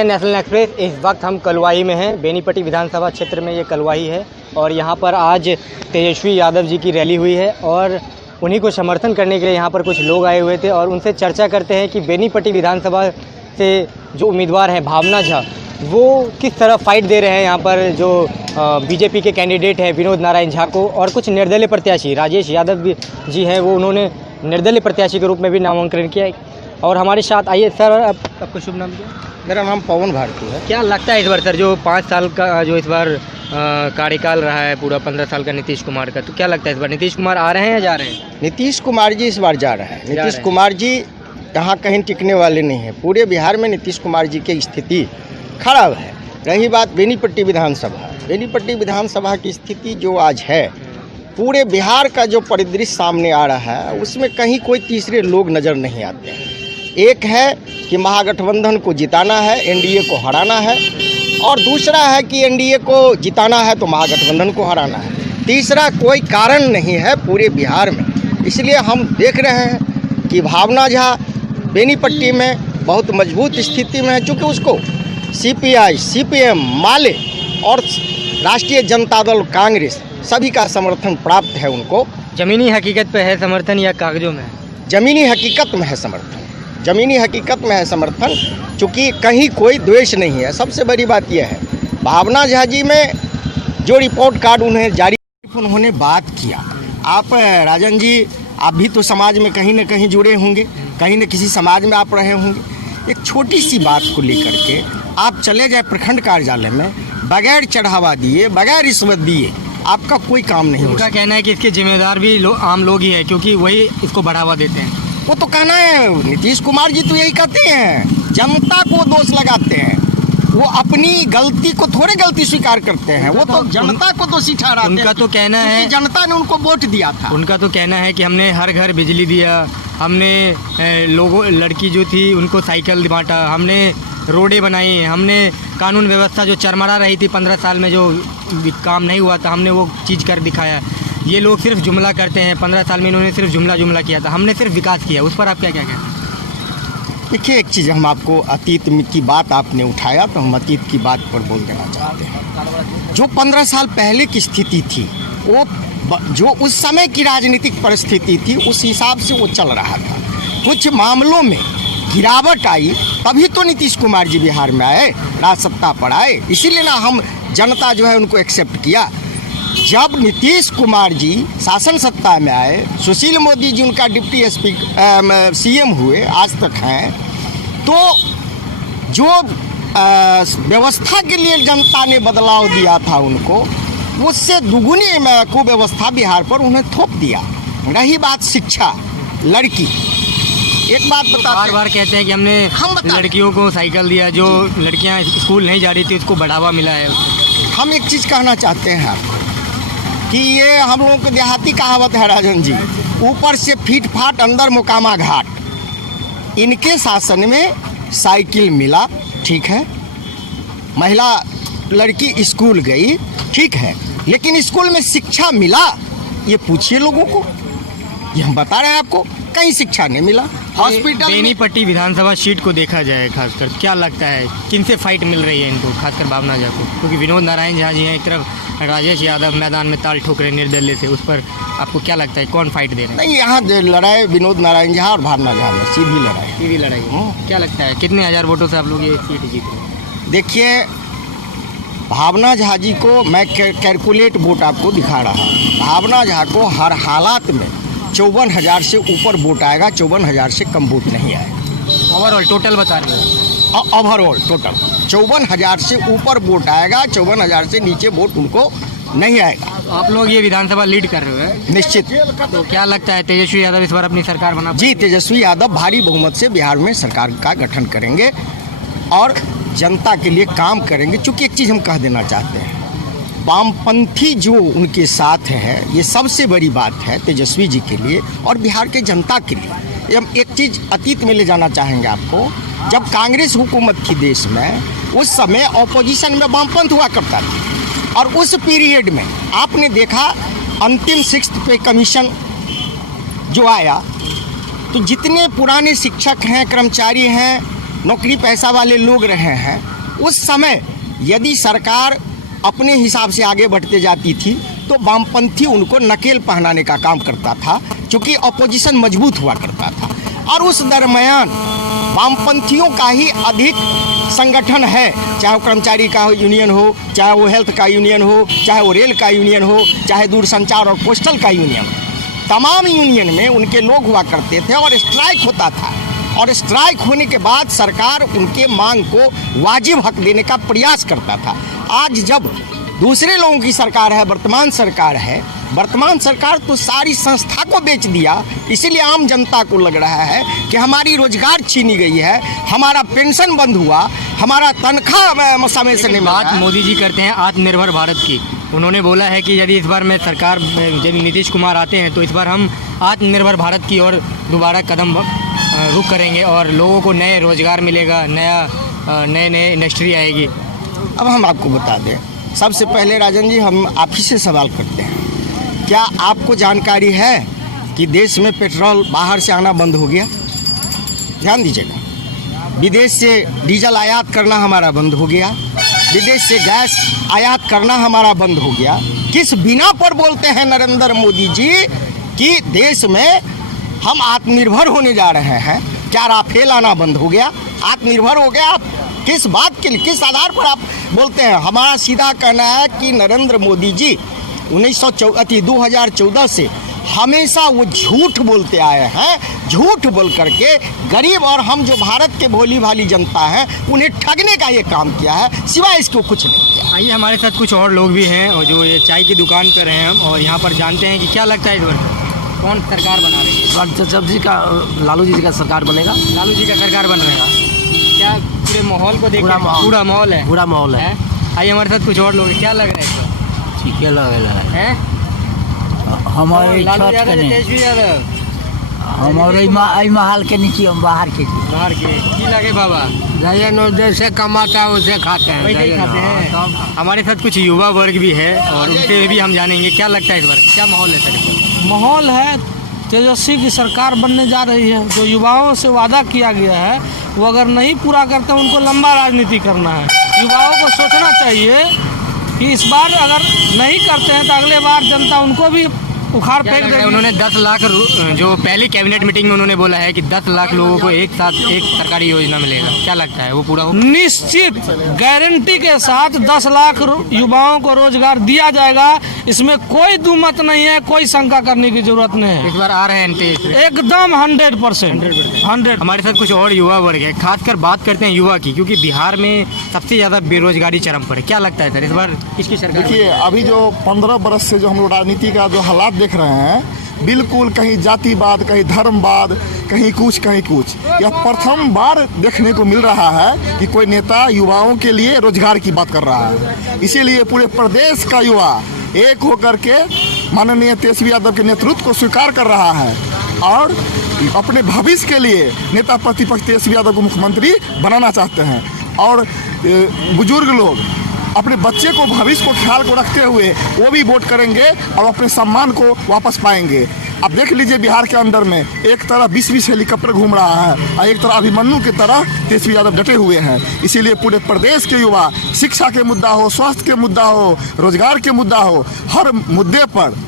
हैं national express. इस वक्त हम कलवाही में हैं, बेनीपट्टी विधानसभा क्षेत्र में ये कलवाही है और यहाँ पर आज तेजस्वी यादव जी की रैली हुई है और उन्हीं को समर्थन करने के लिए यहाँ पर कुछ लोग आए हुए थे और उनसे चर्चा करते हैं कि बेनीपट्टी विधानसभा से जो उम्मीदवार हैं भावना झा, वो किस तरह फाइट दे रहे हैं यहाँ पर जो बीजेपी के कैंडिडेट हैं विनोद नारायण झा को, और कुछ निर्दलीय प्रत्याशी राजेश यादव जी हैं, वो उन्होंने निर्दलीय प्रत्याशी के रूप में भी नामांकन किया। और हमारे साथ आइए सर, आपका शुभ नाम क्या? मेरा नाम पवन भारती है। क्या लगता है इस बार सर, जो 5 साल का जो इस बार कार्यकाल रहा है पूरा 15 साल का नीतीश कुमार का, तो क्या लगता है इस बार नीतीश कुमार आ रहे हैं या जा रहे हैं? नीतीश कुमार जी इस बार जा रहे हैं। नीतीश कुमार जी यहाँ कहीं टिकने वाले नहीं हैं। पूरे बिहार में नीतीश कुमार जी की स्थिति खराब है। रही बात बेनीपट्टी विधानसभा की स्थिति जो आज है, पूरे बिहार का जो परिदृश्य सामने आ रहा है उसमें कहीं कोई तीसरे लोग नज़र नहीं आते हैं। एक है कि महागठबंधन को जिताना है, एनडीए को हराना है, और दूसरा है कि एनडीए को जिताना है तो महागठबंधन को हराना है। तीसरा कोई कारण नहीं है पूरे बिहार में। इसलिए हम देख रहे हैं कि भावना झा बेनीपट्टी में बहुत मजबूत स्थिति में है, चूँकि उसको सीपीआई, सीपीएम, माले और राष्ट्रीय जनता दल कांग्रेस सभी का समर्थन प्राप्त है उनको। ज़मीनी हकीकत पे है समर्थन या कागजों में? ज़मीनी हकीकत में है समर्थन, ज़मीनी हकीकत में है समर्थन, चूँकि कहीं कोई द्वेष नहीं है। सबसे बड़ी बात यह है, भावना झा जी में जो रिपोर्ट कार्ड उन्हें जारी, उन्होंने बात किया। आप राजन जी, आप भी तो समाज में कहीं न कहीं जुड़े होंगे, कहीं न किसी समाज में आप रहे होंगे। एक छोटी सी बात को लेकर के आप चले जाए प्रखंड कार्यालय में, बगैर चढ़ावा दिए, बगैर रिश्वत दिए आपका कोई काम नहीं हो। उनका कहना है कि इसके जिम्मेदार भी आम लोग ही है, क्योंकि वही इसको बढ़ावा देते हैं। वो तो कहना है, नीतीश कुमार जी तो यही कहते हैं, जनता को दोष लगाते हैं। वो अपनी गलती को थोड़े गलती स्वीकार करते हैं, वो तो जनता को दोषी ठहराते हैं। उनका तो कहना है जनता ने उनको वोट दिया था। उनका तो कहना है कि हमने हर घर बिजली दिया, हमने लोगों, लड़की जो थी उनको साइकिल बांटा, हमने रोडें बनाई, हमने कानून व्यवस्था जो चरमरा रही थी 15 साल में जो काम नहीं हुआ था, हमने वो चीज़ कर दिखाया। ये लोग सिर्फ जुमला करते हैं, 15 साल में इन्होंने सिर्फ जुमला किया था, हमने सिर्फ विकास किया। उस पर आप क्या कहना है? देखिए, एक चीज़ हम आपको, अतीत की बात आपने उठाया तो हम अतीत की बात पर बोल देना चाहते हैं। जो 15 साल पहले की स्थिति थी, वो जो उस समय की राजनीतिक परिस्थिति थी, उस हिसाब से वो चल रहा था। कुछ मामलों में गिरावट आई, तभी तो नीतीश कुमार जी बिहार में आए, राज सत्ता पर आए। इसीलिए ना हम जनता जो है उनको एक्सेप्ट किया। जब नीतीश कुमार जी शासन सत्ता में आए, सुशील मोदी जी उनका डिप्टी सीएम हुए, आज तक हैं, तो जो व्यवस्था के लिए जनता ने बदलाव दिया था उनको, उससे दुगुनी कुव्यवस्था बिहार पर उन्हें थोप दिया। रही बात शिक्षा, लड़की, एक बात बता, बार कहते हैं कि हमने लड़कियों को साइकिल दिया, जो लड़कियां स्कूल नहीं जा रही थी उसको बढ़ावा मिला है। हम एक चीज़ कहना चाहते हैं आपको कि ये हम लोगों की देहाती कहावत है राजन जी, ऊपर से फीट फाट अंदर मुकामा घाट। इनके शासन में साइकिल मिला, ठीक है, महिला लड़की स्कूल गई, ठीक है, लेकिन स्कूल में शिक्षा मिला? ये पूछिए लोगों को, ये हम बता रहे हैं आपको, कहीं शिक्षा नहीं मिला। हॉस्पिटल, बेनीपट्टी विधानसभा सीट को देखा जाए खासकर, क्या लगता है किन से फाइट मिल रही है इनको, खासकर भावना झा को? क्योंकि विनोद नारायण झा जी हैं एक तरफ, राजेश यादव मैदान में ताल ठोक रहे निर्दलीय से, उस पर आपको क्या लगता है कौन फाइट दे रहे हैं? नहीं, यहाँ लड़ाई विनोद नारायण झा और भावना झा में सीधी लड़ाई। क्या लगता है कितने हजार वोटों से आप लोग ये सीट जीत रहे हैं? देखिए, भावना झा जी को मैं कैलकुलेट वोट आपको दिखा रहा हूँ। भावना झा को हर हालात में 54,000 से ऊपर वोट आएगा, 54,000 से कम वोट नहीं आएगा। ओवरऑल टोटल बता रहे हैं? ओवरऑल टोटल 54,000 से ऊपर वोट आएगा, 54,000 से नीचे वोट उनको नहीं आएगा। आप लोग ये विधानसभा लीड कर रहे हो निश्चित। तो क्या लगता है तेजस्वी यादव इस बार अपनी सरकार बना? जी, तेजस्वी यादव भारी बहुमत से बिहार में सरकार का गठन करेंगे और जनता के लिए काम करेंगे। चूँकि एक चीज़ हम कह देना चाहते हैं, वामपंथी जो उनके साथ है, ये सबसे बड़ी बात है तेजस्वी जी के लिए और बिहार के जनता के लिए। हम एक चीज़ अतीत में ले जाना चाहेंगे आपको, जब कांग्रेस हुकूमत थी देश में, उस समय ऑपोजिशन में वामपंथ हुआ करता था, और उस पीरियड में आपने देखा अंतिम 6th पे कमीशन जो आया, तो जितने पुराने शिक्षक हैं, कर्मचारी हैं, नौकरी पैसा वाले लोग रहे हैं, उस समय यदि सरकार अपने हिसाब से आगे बढ़ते जाती थी तो वामपंथी उनको नकेल पहनाने का काम करता था, क्योंकि अपोजिशन मजबूत हुआ करता था। और उस दरमियान वामपंथियों का ही अधिक संगठन है, चाहे वो कर्मचारी का यूनियन हो, चाहे वो हेल्थ का यूनियन हो, चाहे वो रेल का यूनियन हो, चाहे दूरसंचार और पोस्टल का यूनियन हो। तमाम यूनियन में उनके लोग हुआ करते थे और स्ट्राइक होता था, और स्ट्राइक होने के बाद सरकार उनके मांग को वाजिब हक देने का प्रयास करता था। आज जब दूसरे लोगों की सरकार है, वर्तमान सरकार है, वर्तमान सरकार तो सारी संस्था को बेच दिया, इसीलिए आम जनता को लग रहा है कि हमारी रोजगार छीनी गई है, हमारा पेंशन बंद हुआ, हमारा तनख्वाह समय से नहीं बात मोदी जी करते हैं आत्मनिर्भर भारत की। उन्होंने बोला है कि यदि इस बार में सरकार यदि नीतीश कुमार आते हैं तो इस बार हम आत्मनिर्भर भारत की ओर दोबारा कदम रुख करेंगे और लोगों को नए रोजगार मिलेगा, नए इंडस्ट्री आएगी। अब हम आपको बता दें, सबसे पहले राजन जी हम आप ही से सवाल करते हैं, क्या आपको जानकारी है कि देश में पेट्रोल बाहर से आना बंद हो गया? ध्यान दीजिएगा, विदेश से डीजल आयात करना हमारा बंद हो गया, विदेश से गैस आयात करना हमारा बंद हो गया। किस बिना पर बोलते हैं नरेंद्र मोदी जी कि देश में हम आत्मनिर्भर होने जा रहे हैं? क्या राफेल आना बंद हो गया? आत्मनिर्भर हो गया आप? किस बात के लिए, किस आधार पर आप बोलते हैं? हमारा सीधा कहना है कि नरेंद्र मोदी जी 2014 से हमेशा वो झूठ बोलते आए हैं, झूठ बोल करके गरीब और हम जो भारत के भोली भाली जनता है उन्हें ठगने का ये काम किया है, सिवाय इसको कुछ नहीं किया। आइए हमारे साथ कुछ और लोग भी हैं और जो ये चाय की दुकान पर हैं हम, और यहाँ पर जानते हैं कि क्या लगता है इस बार कौन सरकार बना रही है? जब जी का लालू जी का सरकार बनेगा। लालू जी का सरकार बन रहेगा। क्या पूरे माहौल को देख पूरा माहौल है? पूरा माहौल है। आइए हमारे साथ कुछ और लोग हैं, क्या लग रहा है इस बार? ठीक है लग रहा है। हमारे हमारे तेजस्वी यादव हमारे महल के नीचे हम बाहर के की लगे बाबा जैसे कमाता है उसे खाते हैं। वही खाते हैं। हमारे साथ कुछ युवा वर्ग भी है और उनसे भी हम जानेंगे क्या लगता है इस बार क्या माहौल है सर? माहौल है तेजस्वी की सरकार बनने जा रही है। जो युवाओं से वादा किया गया है वो अगर नहीं पूरा करते उनको लंबा राजनीति करना है। युवाओं को सोचना चाहिए कि इस बार अगर नहीं करते हैं तो अगले बार जनता उनको भी उखाड़ फेंक देगी। उन्होंने 10 लाख जो पहली कैबिनेट मीटिंग में उन्होंने बोला है कि 10 लाख लोगों को एक साथ एक सरकारी योजना मिलेगा, क्या लगता है वो पूरा होगा? निश्चित गारंटी के साथ 10 लाख युवाओं को रोजगार दिया जाएगा, इसमें कोई दुमत नहीं है, कोई शंका करने की जरूरत नहीं है। इस बार आ रहे हैं एकदम 100%। हमारे साथ कुछ और युवा वर्ग है, खासकर बात करते हैं युवा की, क्योंकि बिहार में सबसे ज्यादा बेरोजगारी चरम पर है। क्या लगता है सर इस बार किसकी सरकार? देखिए अभी जो 15 बरस से जो हम लोग राजनीति का जो हालात देख रहे हैं, बिल्कुल कहीं जातिवाद, कहीं धर्मवाद, कहीं कुछ। यह प्रथम बार देखने को मिल रहा है कि कोई नेता युवाओं के लिए रोजगार की बात कर रहा है। इसीलिए पूरे प्रदेश का युवा एक होकर के माननीय तेजस्वी यादव के नेतृत्व को स्वीकार कर रहा है और अपने भविष्य के लिए नेता प्रतिपक्ष तेजस्वी यादव को मुख्यमंत्री बनाना चाहते हैं। और बुजुर्ग लोग अपने बच्चे को भविष्य को ख्याल को रखते हुए वो भी वोट करेंगे और अपने सम्मान को वापस पाएंगे। अब देख लीजिए बिहार के अंदर में एक तरफ 20 हेलीकॉप्टर घूम रहा है और एक तरफ अभिमन्यु की तरह तेजस्वी यादव डटे हुए हैं। इसीलिए पूरे प्रदेश के युवा शिक्षा के मुद्दा हो, स्वास्थ्य के मुद्दा हो, रोजगार के मुद्दा हो, हर मुद्दे पर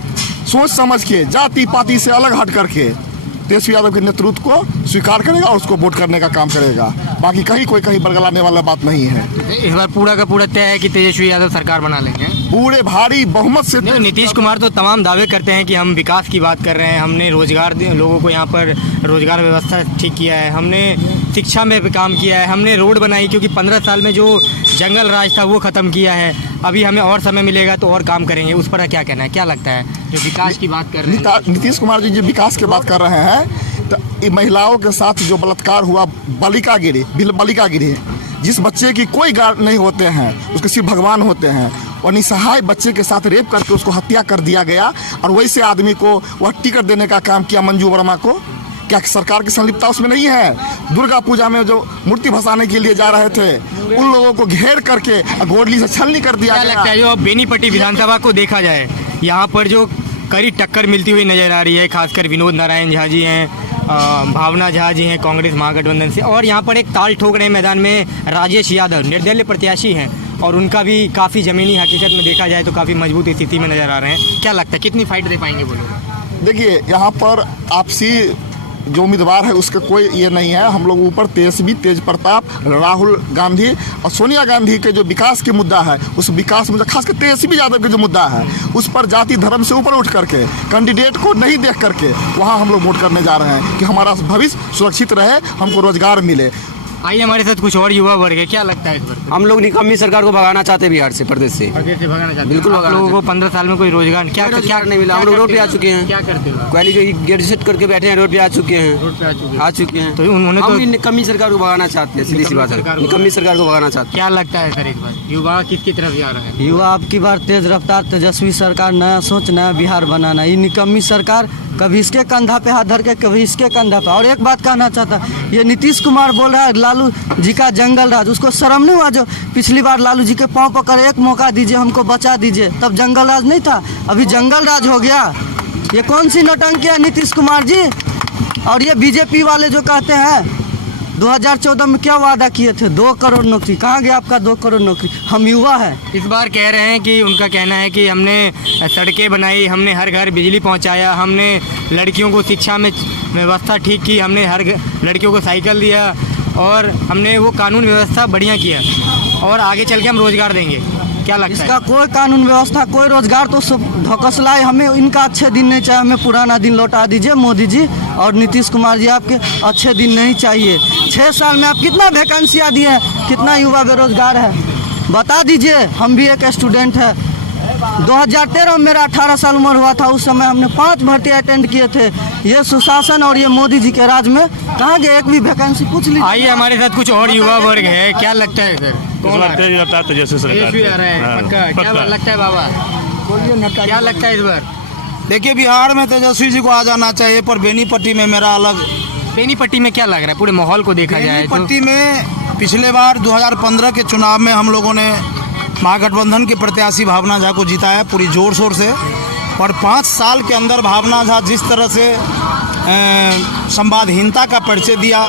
सोच समझ के जाति पाति से अलग हट करके तेजस्वी यादव के नेतृत्व को स्वीकार करेगा और उसको वोट करने का काम करेगा। बाकी कहीं बरगलाने वाला बात नहीं है। इस बार पूरा का पूरा तय है कि तेजस्वी यादव सरकार बना लेंगे पूरे भारी बहुमत से। नीतीश कुमार तो तमाम दावे करते हैं कि हम विकास की बात कर रहे हैं, हमने रोजगार लोगों को यहाँ पर रोजगार व्यवस्था ठीक किया है, हमने शिक्षा में भी काम किया है, हमने रोड बनाई, क्योंकि 15 साल में जो जंगल राज था वो ख़त्म किया है। अभी हमें और समय मिलेगा तो और काम करेंगे। उस पर क्या कहना है, क्या लगता है जो विकास की बात कर रहे हैं? नीतीश कुमार जी जो विकास की बात कर रहे हैं तो महिलाओं के साथ जो बलात्कार हुआ, बालिका गिरी, जिस बच्चे की कोई गार्ड नहीं होते हैं, उसके सिर्फ भगवान होते हैं, और निसहाय बच्चे के साथ रेप करके उसको हत्या कर दिया गया और वैसे आदमी को वह टिकट देने का काम किया मंजू वर्मा को। क्या सरकार की संलिप्तता उसमें नहीं है? दुर्गा पूजा में जो मूर्ति भसाने के लिए जा रहे थे उन लोगों को घेर करके गोडली से छलनी कर दिया गया। लगता है जो बेनीपट्टी विधानसभा को देखा जाए, यहाँ पर जो कड़ी टक्कर मिलती हुई नजर आ रही है, खासकर विनोद नारायण झा जी हैं भावना झा जी हैं कांग्रेस महागठबंधन से, और यहाँ पर एक ताल ठोक रहे हैं मैदान में राजेश यादव, निर्दलीय प्रत्याशी हैं, और उनका भी काफ़ी ज़मीनी हकीकत में देखा जाए तो काफ़ी मजबूत स्थिति में नज़र आ रहे हैं। क्या लगता है कितनी फाइट दे पाएंगे वो लोग? देखिए, यहाँ पर आपसी जो उम्मीदवार है उसका कोई ये नहीं है। हम लोग ऊपर तेजस्वी, तेज प्रताप, राहुल गांधी और सोनिया गांधी के जो विकास के मुद्दा है, उस विकास मुद्दा खासकर तेजस्वी यादव के जो मुद्दा है, उस पर जाति धर्म से ऊपर उठ करके कैंडिडेट को नहीं देख करके वहाँ हम लोग वोट करने जा रहे हैं कि हमारा भविष्य सुरक्षित रहे, हमको रोजगार मिले। आइए हमारे साथ कुछ और युवा वर्ग है, क्या लगता है इस बार? हम लोग निकम्मी सरकार को भगाना चाहते हैं बिहार से, प्रदेश से। भगाना चाहते हैं? बिल्कुल आप भगाना लोगों को 15 साल में कोई रोजगार क्या नहीं मिला। हम लोग रोड पे आ चुके हैं। क्या करते हो? ग्रेजुएट करके बैठे हैं, रोड पे आ चुके हैं। रोड पे आ चुके हैं। तो उन्होंने हम तो भी निकम्मी सरकार को भगाना चाहते हैं, सीधी सी बात है, निकम्मी सरकार को भगाना चाहते हैं। क्या लगता है सर इस बार युवा किसकी तरफ जा रहा है? युवा अब की बार तेज रफ्तार तेजस्वी सरकार, नया सोच, नया बिहार बनाना। ये निकम्मी सरकार कभी इसके कंधा पे हाथ धर के कभी इसके कंधा पे। और एक बात कहना चाहता, ये नीतीश कुमार बोल रहा है लालू जी का जंगल राज, उसको शर्म नहीं हुआ? जो पिछली बार लालू जी के पाँव पकड़ एक मौका दीजिए, हमको बचा दीजिए, तब जंगल राज नहीं था, अभी जंगल राज हो गया। ये कौन सी नौटंकी है नीतीश कुमार जी? और ये बीजेपी वाले जो कहते हैं 2014 में क्या वादा किए थे, 2 करोड़ नौकरी, कहाँ गया आपका 2 करोड़ नौकरी? हम युवा हैं। इस बार कह रहे हैं कि उनका कहना है कि हमने सड़कें बनाई, हमने हर घर बिजली पहुंचाया, हमने लड़कियों को शिक्षा में व्यवस्था ठीक की, हमने हर लड़कियों को साइकिल दिया, और हमने वो कानून व्यवस्था बढ़िया किया, और आगे चल के हम रोजगार देंगे। क्या लगता है? इसका कोई कानून व्यवस्था, कोई रोजगार तो सब धोकसलाए। हमें इनका अच्छे दिन नहीं चाहिए, हमें पुराना दिन लौटा दीजिए मोदी जी और नीतीश कुमार जी, आपके अच्छे दिन नहीं चाहिए। 6 साल में आप कितना वैकेंसियाँ दिए हैं, कितना युवा बेरोजगार है, बता दीजिए। हम भी एक स्टूडेंट है, 2013 में मेरा 18 साल उम्र हुआ था, उस समय हमने 5 भर्ती अटेंड किए थे। ये सुशासन और ये मोदी जी के राज में कहाँ गए, एक भी वैकेंसी पूछ लीजिए। आइए हमारे साथ कुछ और युवा वर्ग है, क्या लगता है सर? कौन आ रहा है? तेजस्वी आ रहा है, पक्का? क्या लगता है बाबा, क्या लगता है इस बार? देखिए, बिहार में तेजस्वी जी को आ जाना चाहिए, पर बेनीपट्टी में मेरा अलग। बेनीपट्टी में क्या लग रहा है, पूरे माहौल को देखा जाए तो? बेनीपट्टी में पिछले बार 2015 के चुनाव में हम लोगों ने महागठबंधन के प्रत्याशी भावना झा को जिताया पूरी जोर शोर से, और 5 साल के अंदर भावना झा जिस तरह से संवादहीनता का परिचय दिया,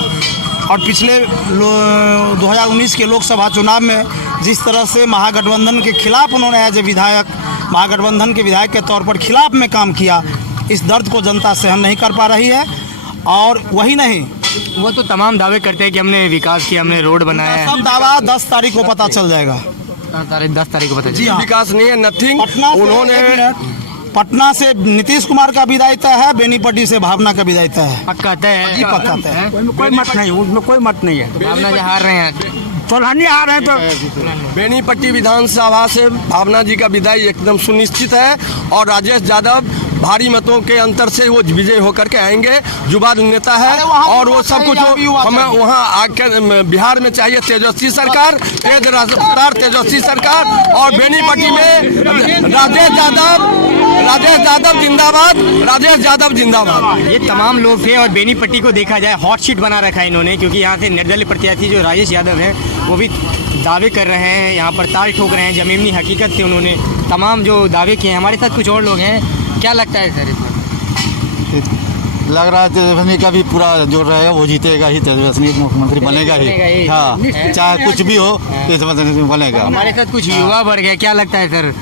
और पिछले 2019 के लोकसभा चुनाव में जिस तरह से महागठबंधन के खिलाफ उन्होंने एज ए विधायक, महागठबंधन के विधायक के तौर पर खिलाफ में काम किया, इस दर्द को जनता सहन नहीं कर पा रही है। और वही नहीं, वो तो तमाम दावे करते हैं कि हमने विकास किया, हमने रोड बनाया है। सब दावा 10 तारीख को पता चल जाएगा। 10 तारीख को पता जी हाँ। विकास नहीं है, नथिंग। पटना से नीतीश कुमार का विदाई तय है, बेनीपट्टी से भावना का विदाई तय है। पक्का तय है? जी पक्का तय है। कोई मत नहीं, उसमें कोई मत नहीं है। भावना जी हार रहे हैं, चौलानी आ रहे हैं, तो बेनीपट्टी विधानसभा से भावना जी का विदाई एकदम सुनिश्चित है, और राजेश यादव भारी मतों के अंतर से वो विजय होकर के आएंगे। युवा नेता है, और वो सब कुछ हमें वहाँ आके बिहार में चाहिए तेजस्वी सरकार, तेज रफ्तार तेजस्वी सरकार, और बेनीपट्टी में राजेश यादव जिंदाबाद, राजेश यादव जिंदाबाद। ये तमाम लोग थे, और बेनीपट्टी को देखा जाए हॉट शीट बना रखा है इन्होंने, क्योंकि यहाँ से निर्दलीय प्रत्याशी जो राजेश यादव हैं वो भी दावे कर रहे हैं, यहाँ पर ताल ठोक रहे हैं, ज़मीनी हकीकत से उन्होंने तमाम जो दावे किए हैं। हमारे साथ कुछ और लोग हैं, क्या लगता है सर इसमें? लग रहा है तेजस्वी का भी पूरा जोर रहेगा, वो जीतेगा ही, तेजस्वी मुख्यमंत्री बनेगा ही। हाँ, चाहे कुछ भी हो तेजस्वी बनेगा। हमारे साथ कुछ युवा वर्ग है, क्या लगता है सर,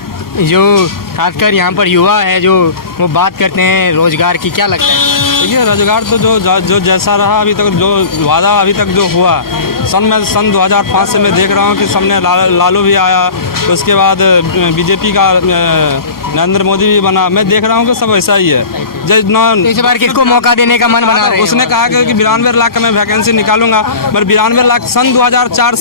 जो खासकर यहाँ पर युवा है जो वो बात करते हैं रोजगार की, क्या लगता है? देखिए, रोजगार तो जो जैसा रहा अभी तक, जो वादा अभी तक जो हुआ, सन 2005 से मैं देख रहा हूँ कि सामने लालू भी आया, उसके बाद बीजेपी का नरेंद्र मोदी भी बना, मैं देख रहा हूँ कि सब वैसा ही है। इस बार किसको मौका देने का मन बना रहे हैं? उसने कहा कि 92 लाख का मैं वैकेंसी निकालूंगा, पर 92 लाख सन 2004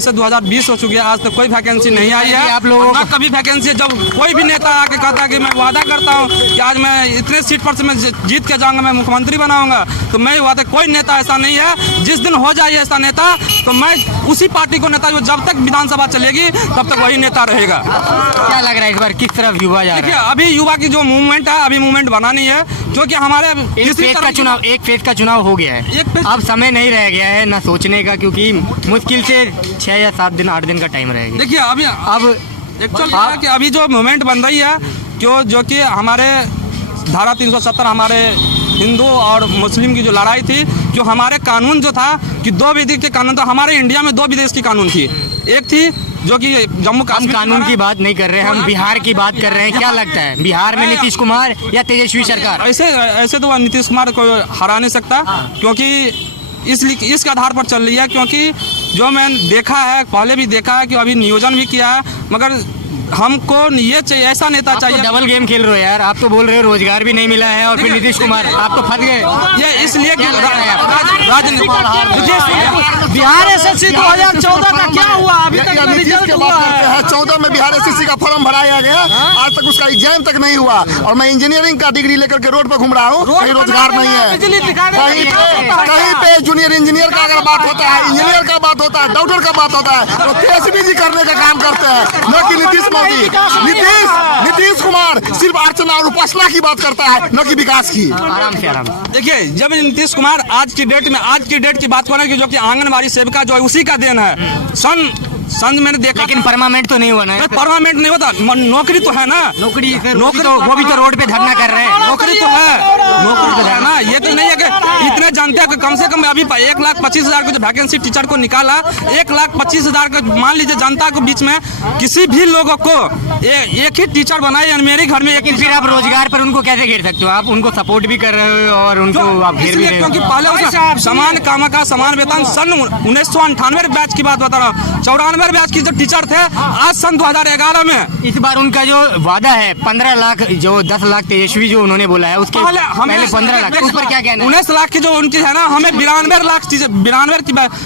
से 2020 हो चुकी है, आज तक कोई वैकेंसी नहीं आई है। आप लोगों को कभी वैकेंसी, जब कोई भी नेता आके कहता है कि मैं वादा करता हूँ कि आज मैं इतने सीट पर से मैं जीत के जाऊंगा, मैं मुख्यमंत्री बनाऊंगा, तो मैं वादा, कोई नेता ऐसा नहीं है। जिस दिन हो जाए ऐसा नेता, तो मैं उसी पार्टी को नेता, जब तक विधानसभा चलेगी तब तक वही नेता रहेगा। क्या लग रहा है इस बार किस तरफ युवा जा रहा है? देखिए, अभी युवा की जो मूवमेंट है, अभी मूवमेंट बना नहीं है, क्योंकि हमारे एक फेज का चुनाव हो गया है, अब समय नहीं रह गया है ना सोचने का, क्योंकि मुश्किल से 6 या 7 दिन 8 दिन का टाइम रहेगा। देखिए, अभी अब एक्चुअल कि अभी जो मूवमेंट बन रही है, जो कि हमारे धारा 370 हमारे हिंदू और मुस्लिम की जो लड़ाई थी, जो हमारे कानून जो था कि 2 विधि के कानून था, हमारे इंडिया में 2 विदेश की कानून थी। एक थी जो कि जम्मू कश्मीर, कानून की बात नहीं कर रहे हैं, हम बिहार की बात कर रहे हैं। क्या लगता है बिहार में नीतीश कुमार या तेजस्वी सरकार? ऐसे तो नीतीश कुमार को हरा नहीं सकता, क्योंकि इसके आधार पर चल रही है। क्योंकि जो मैंने देखा है, पहले भी देखा है कि अभी नियोजन भी किया है, मगर हमको ये चाहिए, ऐसा नेता चाहिए। डबल गेम खेल रहे हो यार, आप तो बोल रहे हो रोजगार भी नहीं मिला है और फिर नीतीश कुमार आप तो फंस गए। ये इसलिए कि बिहार एसएससी 2014 का क्या हुआ अभी तक रिजल्ट हुआ है? 14 में बिहार एसएससी का फॉर्म भराया गया, आज तक उसका एग्जाम तक नहीं हुआ, और मैं इंजीनियरिंग का डिग्री लेकर के रोड पर घूम रहा हूँ, कहीं रोजगार नहीं है। कहीं पे जूनियर इंजीनियर का अगर बात होता है, इंजीनियर का बात होता है, डॉक्टर का बात होता है, तो तेजस्वी करने का काम करते हैं, न कि नीतीश मोदी। नीतीश कुमार सिर्फ अर्चना और उपासना की बात करता है, न कि विकास की। आराम से देखिए, जब नीतीश कुमार आज की डेट की बात करें, जो कि आंगनबाड़ी सेविका जो है उसी का देन है। सन मैंने देखा, लेकिन परमानेंट तो नहीं होना है। परमानेंट नहीं होता, नौकरी तो है ना। नौकरी तो वो भी तो रोड पे धरना कर रहे हैं। नौकरी तो है ना। ये तो नहीं है कि इतने जानते हैं कि कम से कम अभी 1,25,000 को जो वैकेंसी टीचर को निकाला, 1,25,000 का मान लीजिए जनता के बीच में किसी भी लोगों को एक ही टीचर बनाए मेरे घर में। लेकिन फिर आप रोजगार पर उनको कैसे घेर सकते हो? आप उनको सपोर्ट भी कर रहे हो और उनको आप घेर भी रहे हो। क्योंकि पहले समान काम का समान वेतन सन 1998 बैच की बात बता रहा हूँ, 94 बैच की जो टीचर थे, आज सन 2011 में। इस बार उनका जो वादा है 15 लाख, जो 10 लाख तेजस्वी जो उन्होंने बोला है, उसके पहले 15 लाख, उस पर क्या कहना है? 19 लाख की जो उनकी है ना, हमें 92 लाख की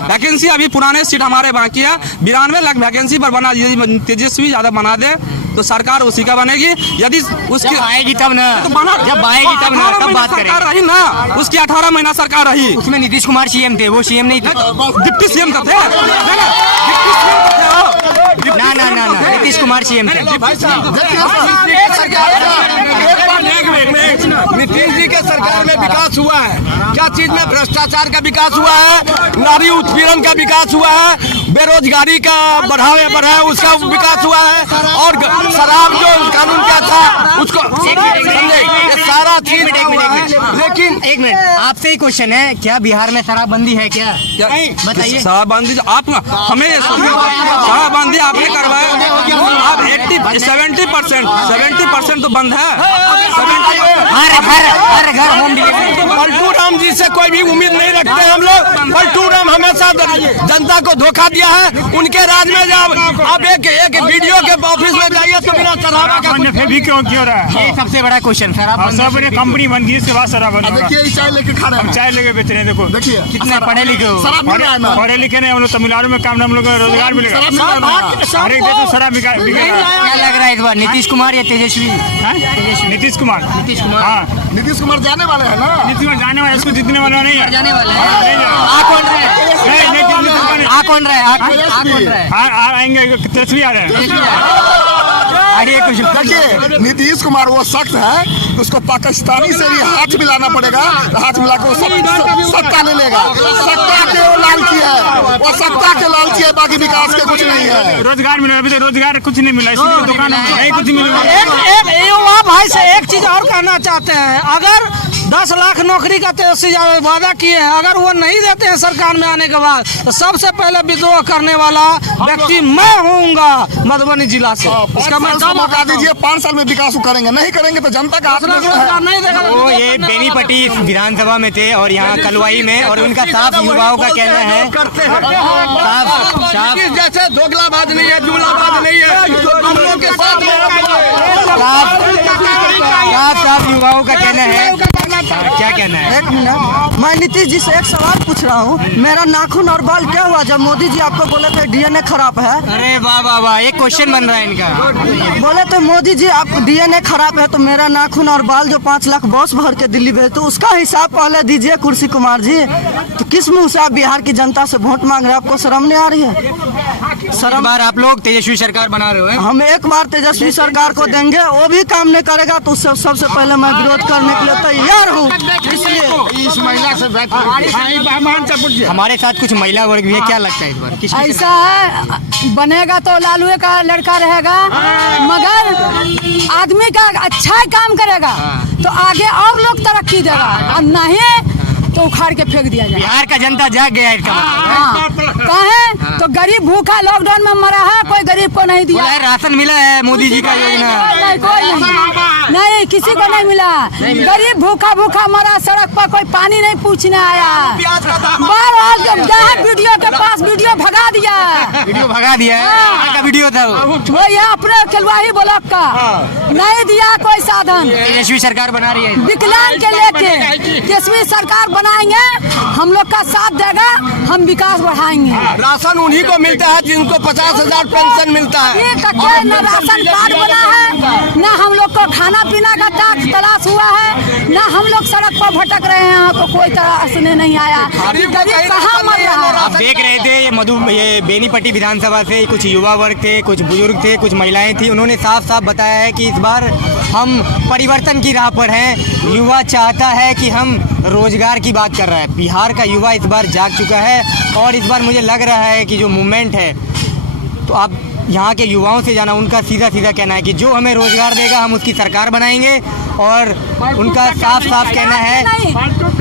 वैकेंसी अभी पुराने सीट हमारे बाकी है। 92 लाख वैकेंसी पर बना, यदि तेजस्वी ज्यादा बना दे तो सरकार उसी का बनेगी। यदि उसकी आएगी तब ना, जब आएगी तब ना, तब बात करेंगे। रही ना, उसकी 18 महीना सरकार रही, उसमें नीतीश कुमार सीएम थे, वो सीएम नहीं थे, डिप्टी सीएम का थे ना, नीतीश कुमार सीएम थे। नीतीश जी के सरकार में विकास हुआ है। क्या चीज में? भ्रष्टाचार का विकास हुआ है, नारी उत्पीड़न का विकास हुआ है, बेरोजगारी का बढ़ा उसका विकास हुआ है, और शराब जो कानून क्या था उसको समझे, ये सारा चीज। लेकिन एक मिनट, आपसे ही क्वेश्चन है, क्या बिहार में शराबबंदी है? क्या बताइए। शराबबंदी आप हमें शराबबंदी आपने करवाया, आप 70% तो बंद है। हर घर होम डिलीवरी। पलटू राम जी से कोई भी उम्मीद नहीं रखते हम लोग। पलटू राम हमेशा जनता को धोखा दिया है। उनके राज में जब आप एक वीडियो के ऑफिस में जाइए तो बिना शराब का भी क्यों रहा है? ये सबसे बड़ा क्वेश्चन। शराब सब कंपनी बन गई, इसके बाद शराब बंद होगा। देखिए चाय लेके खा रहे हैं, चाय लेके बेच रहे हैं। देखो देखिए कितने पढ़े लिखे हो? पढ़े लिखे नहीं, हम लोग तमिलनाडु में काम, हम लोग रोजगार मिलेगा। हर एक देश में शराब बिकेगा। क्या लग रहा है इस बार, नीतीश कुमार या तेजस्वी? नीतीश कुमार। हाँ, नीतीश कुमार जाने वाले हैं ना। नीतीश कुमार जाने वाले, इसको जीतने वाला नहीं है। जाने वाले हैं। आ कौन रहा है? आएंगे, तेजस्वी आ रहे हैं। देखिए नीतीश कुमार वो शख्स है, उसको पाकिस्तानी से भी हाथ मिलाना पड़ेगा, हाथ मिला के सत्ता ले लेगा। सत्ता के वो लालची है, वो सत्ता के लालची है, बाकी विकास के कुछ नहीं है। रोजगार मिला, अभी तो रोजगार कुछ नहीं मिला, इसलिए दुकान नहीं कुछ मिला। एक युवा भाई से एक चीज और कहना चाहते हैं, अगर 10 लाख नौकरी का तेजस्वी वादा किए हैं, अगर वो नहीं देते हैं सरकार में आने के बाद, तो सबसे पहले विद्रोह करने वाला व्यक्ति मैं होऊंगा मधुबनी जिला से। इसका मौका दीजिए, 5 साल में विकास करेंगे, नहीं करेंगे तो जनता का नहीं देगा। वो ये बेनीपट्टी विधानसभा में थे और यहाँ कलवाई में, और उनका साफ युवाओं का कहना है, साफ जैसे दोगलाबाज नहीं है, जुमलाबाज नहीं है, हम लोग के साथ साफ युवाओं का कहना है। क्या कहना है? एक मिनट, मैं नीतीश जी से एक सवाल पूछ रहा हूँ। मेरा नाखून और बाल क्या हुआ जब मोदी जी आपको बोले थे डीएनए खराब है? अरे वाह वाह वाह, एक क्वेश्चन बन रहा है इनका। बोले तो मोदी जी आप डीएनए खराब है, तो मेरा नाखून और बाल जो 5 लाख बॉस भर के दिल्ली भेज, तो उसका हिसाब पहले दीजिए कुर्सी कुमार जी। तो किस मुंह से आप बिहार की जनता से वोट मांग रहे हैं? आपको शर्म नहीं आ रही है? शर्म। बार आप लोग तेजस्वी सरकार बना रहे हो? हम एक बार तेजस्वी सरकार को देंगे, वो भी काम नहीं करेगा तो उससे सबसे पहले मैं विरोध करने के लिए तैयार हूँ। इसलिए इस महिला से हमारे साथ कुछ महिला वर्ग भी है, क्या लगता है इस बार? ऐसा है, बनेगा तो लालू का लड़का रहेगा, मगर आदमी का अच्छा काम करेगा तो आगे और लोग तरक्की देगा, और नहीं तो उखाड़ के फेंक दिया जाएगा। बिहार का जनता जाग गया है इसका हाँ, कहें तो गरीब भूखा लॉकडाउन में मरा है, कोई गरीब को नहीं दिया। राशन मिला है मोदी जी का योजना। नहीं, कोई नहीं, किसी को नहीं मिला। गरीब भूखा मरा, सड़क पर कोई पानी नहीं पूछने आया। बार वीडियो के पास वीडियो भगा दिया। वीडियो भगा दिया है का वीडियो था वो ये अपने कलवाही ब्लॉक का नहीं दिया कोई साधन। तेजस्वी सरकार बना रही है, विकलांग के लेके तेजस्वी सरकार बनाएंगे, हम लोग का साथ देगा, हम विकास बढ़ाएंगे। राशन उन्हीं को मिलता है जिनको 50,000 पेंशन मिलता है। न राशन कार्ड बना है, न हम लोग को खाना पीना का तलाश हुआ है, न हम लोग सड़क पर भटक रहे हैं, तो कोई तरह सुने नहीं आया। गरीब कहाँ मर रहा है। आप देख रहे थे ये बेनीपट्टी विधानसभा से कुछ युवा वर्ग थे, कुछ बुजुर्ग थे, कुछ महिलाएं थी। उन्होंने साफ साफ बताया है कि इस बार हम परिवर्तन की राह पर हैं। युवा चाहता है कि हम रोजगार की बात कर रहा है। बिहार का युवा इस बार जाग चुका है और इस बार मुझे लग रहा है कि जो मूवमेंट है, तो आप यहाँ के युवाओं से जाना, उनका सीधा कहना है कि जो हमें रोजगार देगा हम उसकी सरकार बनाएंगे। और उनका साफ कहना है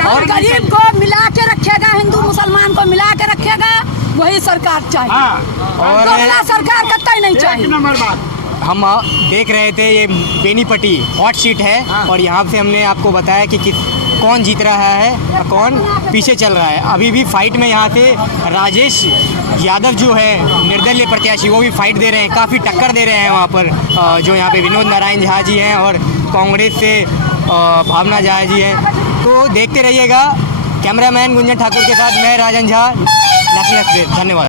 और गरीब को मिला के रखेगा, हिंदू मुसलमान को मिला के रखेगा, वही सरकार चाहिए। और सरकार कतई नहीं चाहिए। हम देख रहे थे ये बेनीपट्टी हॉट सीट है और यहाँ से हमने आपको बताया कि कौन जीत रहा है और कौन पीछे चल रहा है। अभी भी फाइट में यहाँ से राजेश यादव जो है निर्दलीय प्रत्याशी, वो भी फाइट दे रहे हैं, काफ़ी टक्कर दे रहे हैं वहाँ पर। जो यहाँ पे विनोद नारायण झा जी हैं और कांग्रेस से भावना झा जी हैं। तो देखते रहिएगा। कैमरामैन गुंजन ठाकुर के साथ मैं राजन झा, नेशनल एक्सप्रेस। धन्यवाद।